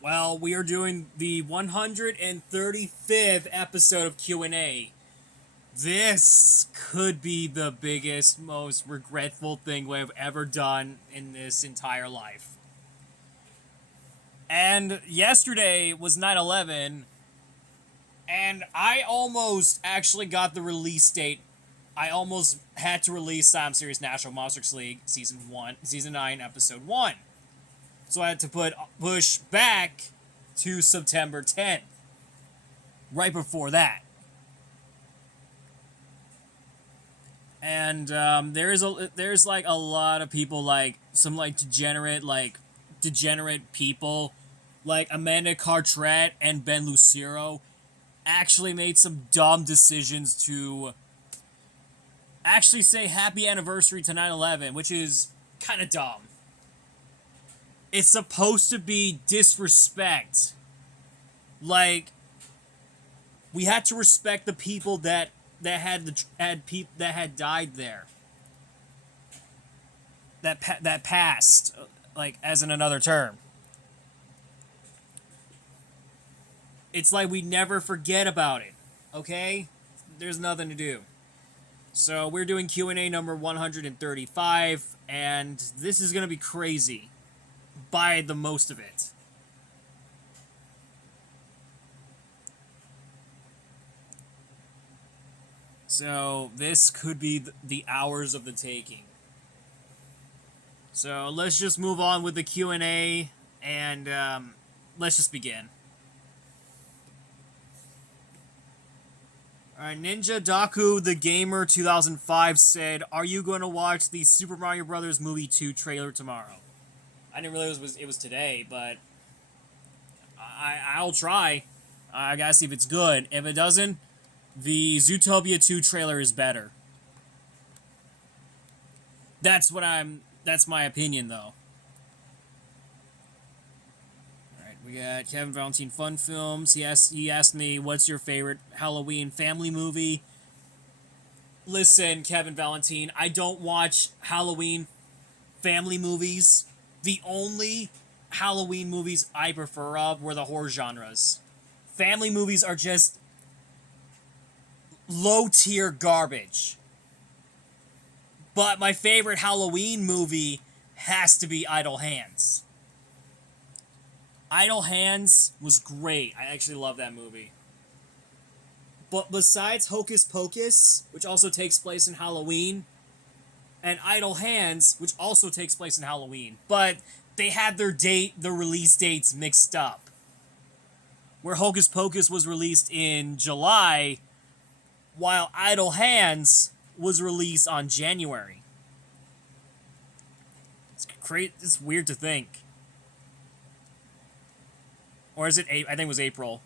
Well, we are doing the 135th episode of Q&A. This could be the biggest, most regretful thing we've ever done in this entire life. And yesterday was 9/11, and I almost actually got the release date. I almost had to release Sam Series National Monsters League Season 9, Episode 1. So I had to push back to September 10th. Right before that. And there's like a lot of people, like some degenerate people like Amanda Carteret and Ben Lucero actually made some dumb decisions to actually say happy anniversary to 9/11, which is kind of dumb. It's supposed to be disrespect. Like, we had to respect the people that had died there. That passed, like, as in another term. It's like we never forget about it. Okay? There's nothing to do. So we're doing Q&A number 135, and this is gonna be crazy. By the most of it. So this could be the hours of the taking. So let's just move on with the Q&A, and let's just begin. Alright, Ninja Daku the Gamer 2005 said, "Are you going to watch the Super Mario Bros. Movie 2 trailer tomorrow?" I didn't realize it was today, but I'll try. I gotta see if it's good. If it doesn't, the Zootopia 2 trailer is better. That's my opinion, though. Alright, we got Kevin Valentine Fun Films. He asked me, what's your favorite Halloween family movie? Listen, Kevin Valentine, I don't watch Halloween family movies. The only Halloween movies I prefer of were the horror genres. Family movies are just low-tier garbage. But my favorite Halloween movie has to be Idle Hands. Idle Hands was great. I actually love that movie. But besides Hocus Pocus, which also takes place in Halloween, and Idle Hands, which also takes place in Halloween, but they had their release dates mixed up. Where Hocus Pocus was released in July, while Idle Hands was released on January. It's crazy. It's weird to think. Or is it I think it was April.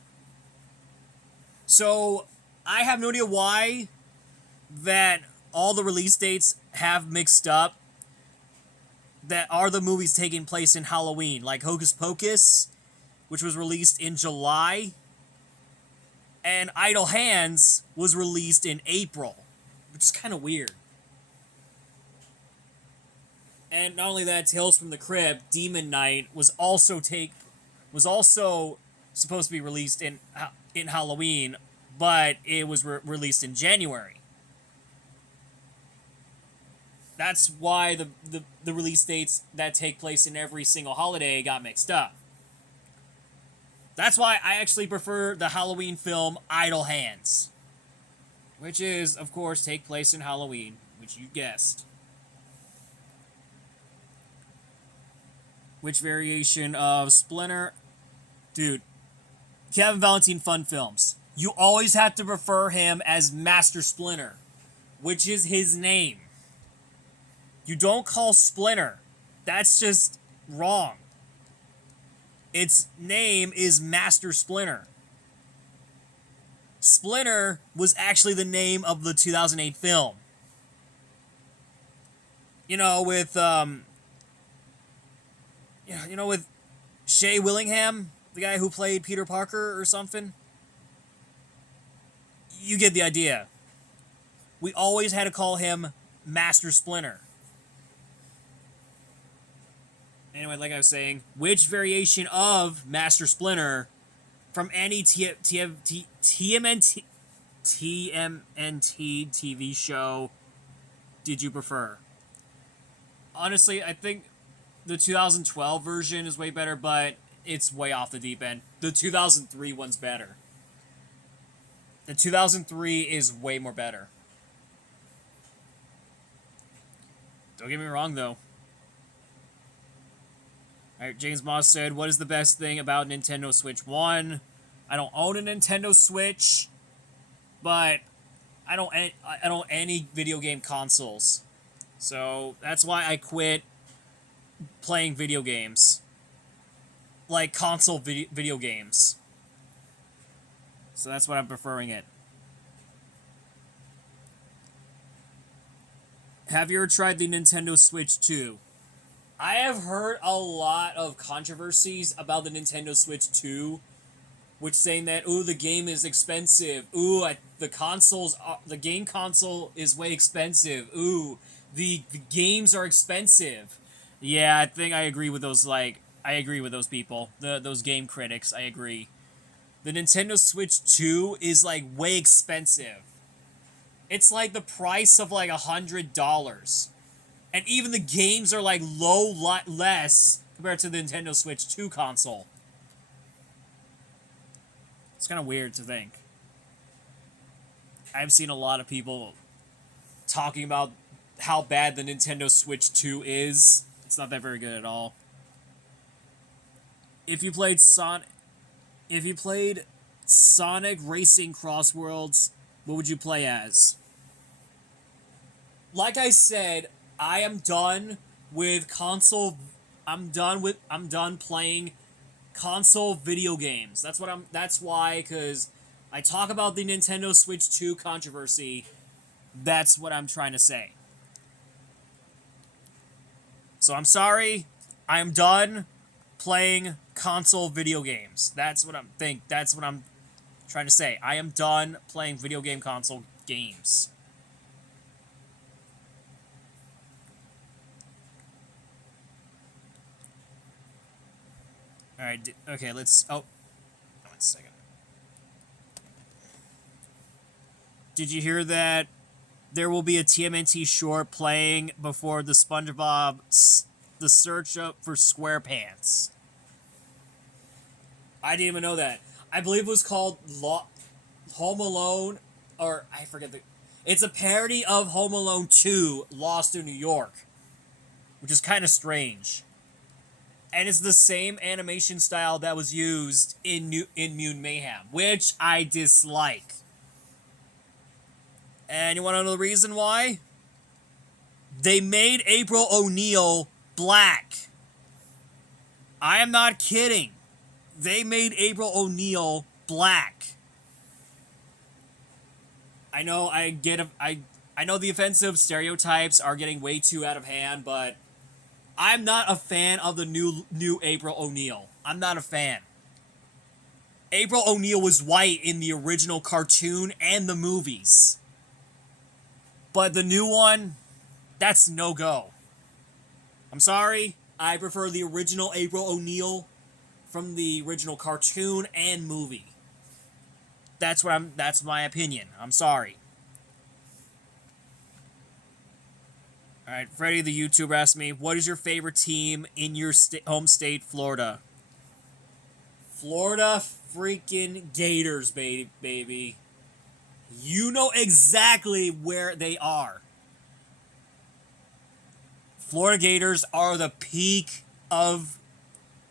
So, I have no idea why that all the release dates have mixed up that are the movies taking place in Halloween, like Hocus Pocus, which was released in July, and Idle Hands was released in April, which is kind of weird. And not only that, Tales from the Crypt, Demon Knight was also supposed to be released in Halloween, but it was released in January. That's why the release dates that take place in every single holiday got mixed up. That's why I actually prefer the Halloween film Idle Hands, which is, of course, take place in Halloween, which you guessed. Which variation of Splinter? Dude, Kevin Valentine Fun Films. You always have to refer him as Master Splinter, which is his name. You don't call Splinter. That's just wrong. Its name is Master Splinter. Splinter was actually the name of the 2008 film. You know, with with Shea Willingham, the guy who played Peter Parker or something. You get the idea. We always had to call him Master Splinter. Anyway, like I was saying, which variation of Master Splinter from any TMNT TV show did you prefer? Honestly, I think the 2012 version is way better, but it's way off the deep end. The 2003 one's better. The 2003 is way more better. Don't get me wrong, though. Alright, James Moss said, what is the best thing about Nintendo Switch 1? I don't own a Nintendo Switch, but I don't own any video game consoles. So that's why I quit playing video games. Like console video games. So that's why I'm preferring it. Have you ever tried the Nintendo Switch 2? I have heard a lot of controversies about the Nintendo Switch 2, which saying that, ooh, the game is expensive. Ooh, the game console is way expensive. Ooh, the games are expensive. Yeah, I think I agree with those, I agree with those people. Those game critics, I agree. The Nintendo Switch 2 is, way expensive. It's, the price of, $100. And even the games are, less compared to the Nintendo Switch 2 console. It's kind of weird to think. I've seen a lot of people talking about how bad the Nintendo Switch 2 is. It's not that very good at all. If you played Sonic Racing Cross Worlds, what would you play as? Like I said, I am done with console. I'm done playing console video games. That's why, because I talk about the Nintendo Switch 2 controversy. That's what I'm trying to say. So I'm sorry. I am done playing console video games. That's what I'm trying to say. I am done playing video game console games. Alright, okay, let's... Oh, 1 second. Did you hear that there will be a TMNT short playing before the SpongeBob... The Search Up for SquarePants? I didn't even know that. I believe it was called Home Alone, or I forget the... It's a parody of Home Alone 2, Lost in New York, which is kind of strange. And it's the same animation style that was used in Mutant Mayhem, which I dislike. And you want to know the reason why? They made April O'Neil black. I am not kidding. They made April O'Neil black. I know I know the offensive stereotypes are getting way too out of hand, but I'm not a fan of the new April O'Neil. I'm not a fan. April O'Neil was white in the original cartoon and the movies. But the new one, that's no-go. I'm sorry. I prefer the original April O'Neil from the original cartoon and movie. That's my opinion. I'm sorry. Alright, Freddie the YouTuber asked me, what is your favorite team in your home state, Florida? Florida freaking Gators, baby. You know exactly where they are. Florida Gators are the peak of,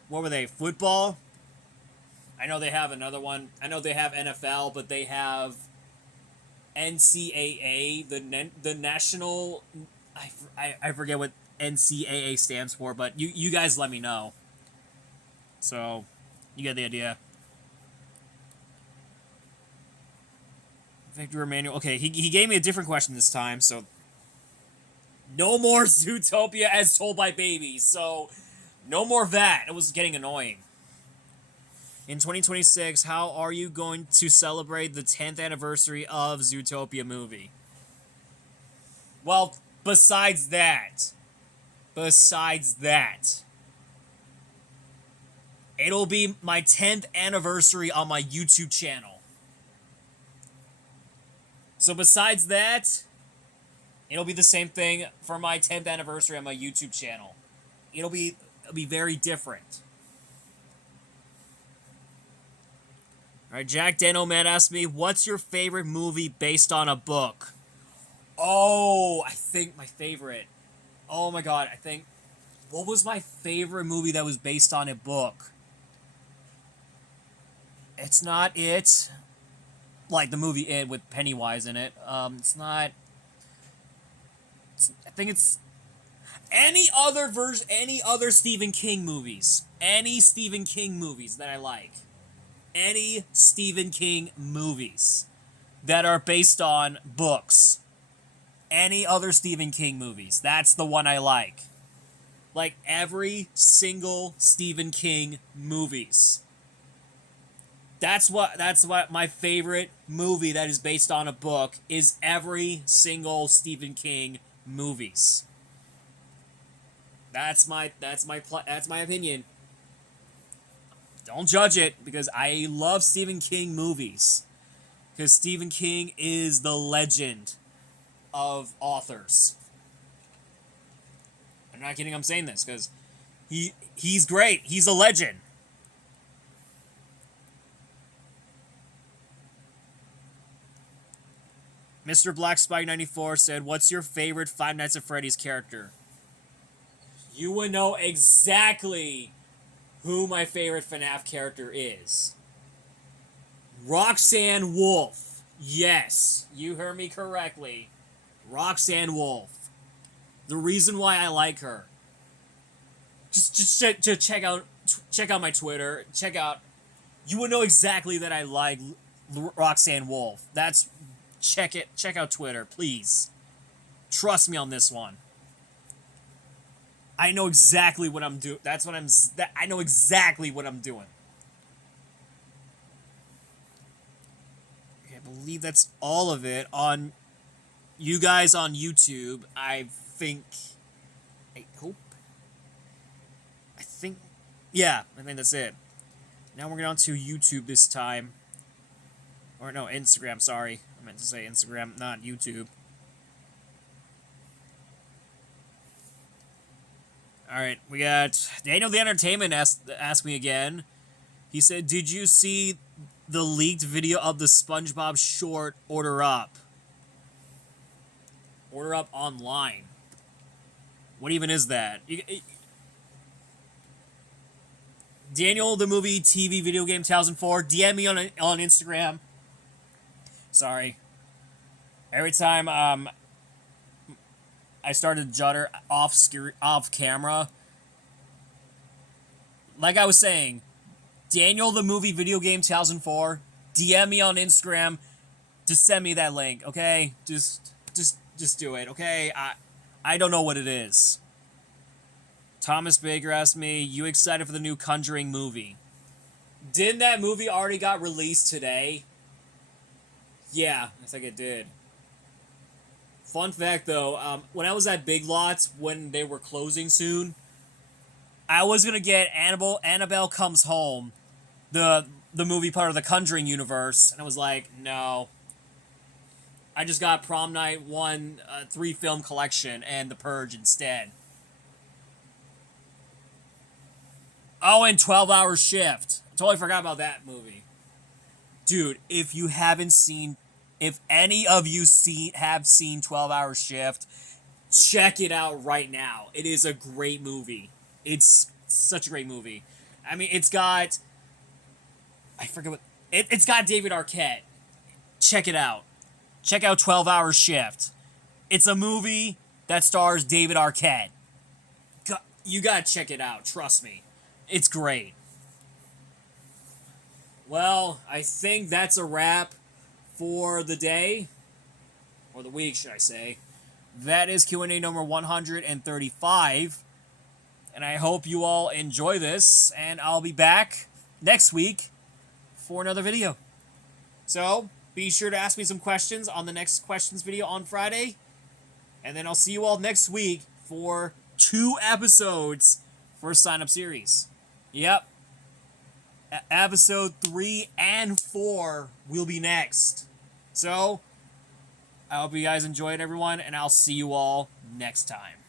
what were they, football? I know they have another one. I know they have NFL, but they have NCAA, the national... I forget what NCAA stands for, but you guys let me know. So, you get the idea. Victor Emmanuel. Okay, he gave me a different question this time, so... No more Zootopia as told by babies, so... No more of that. It was getting annoying. In 2026, how are you going to celebrate the 10th anniversary of Zootopia movie? Well... Besides that, It'll be my 10th anniversary on my YouTube channel. So besides that, it'll be the same thing for my 10th anniversary on my YouTube channel. It'll be very different. Alright, Jack Dano Man asked me, what's your favorite movie based on a book? Oh, I think my favorite. Oh my god, I think... What was my favorite movie that was based on a book? It's not It. Like the movie It with Pennywise in it. It's not... I think it's... Any other Stephen King movies. Any Stephen King movies that I like. Any Stephen King movies that are based on books. Any other Stephen King movies. That's the one I like. Like every single Stephen King movies. That's what my favorite movie that is based on a book is every single Stephen King movies. That's my opinion. Don't judge it, because I love Stephen King movies. Because Stephen King is the legend of authors. I'm not kidding, I'm saying this, because he's great. He's a legend. Mr. Black Spike 94 said, what's your favorite Five Nights at Freddy's character? You would know exactly who my favorite FNAF character is. Roxanne Wolf. Yes, you heard me correctly. Roxanne Wolf. The reason why I like her. Just check out my Twitter. Check out. You would know exactly that I like Roxanne Wolf. Check out Twitter, please. Trust me on this one. I know exactly what I'm doing. I know exactly what I'm doing. Okay, I believe that's all of it on you guys on YouTube. I hope. Yeah, I think that's it. Now we're going on to YouTube this time. Or no, Instagram, sorry. I meant to say Instagram, not YouTube. Alright, we got Daniel the Entertainment asked me again. He said, did you see the leaked video of the SpongeBob short Order Up? Order Up online. What even is that? Daniel the Movie TV Video Game 2004, DM me on Instagram. Sorry. Every time I started to judder off camera. Like I was saying, Daniel the Movie Video Game 2004, DM me on Instagram to send me that link, okay? Just do it, okay? I don't know what it is. Thomas Baker asked me, you excited for the new Conjuring movie? Didn't that movie already got released today? Yeah, I think it did. Fun fact, though, when I was at Big Lots, when they were closing soon, I was going to get Annabelle Comes Home, the movie part of the Conjuring universe, and I was like, no. I just got Prom Night 1 3-film collection and The Purge instead. Oh, and 12 Hour Shift. I totally forgot about that movie. Dude, if any of you have seen 12 Hour Shift, check it out right now. It is a great movie. It's such a great movie. I mean, it's got... I forget what... It's got David Arquette. Check it out. Check out 12 Hour Shift. It's a movie that stars David Arquette. You gotta check it out. Trust me. It's great. Well, I think that's a wrap for the day. Or the week, should I say. That is Q&A number 135. And I hope you all enjoy this. And I'll be back next week for another video. So, be sure to ask me some questions on the next questions video on Friday. And then I'll see you all next week for 2 episodes for a sign-up series. Yep. Episode 3 and 4 will be next. So, I hope you guys enjoyed, everyone, and I'll see you all next time.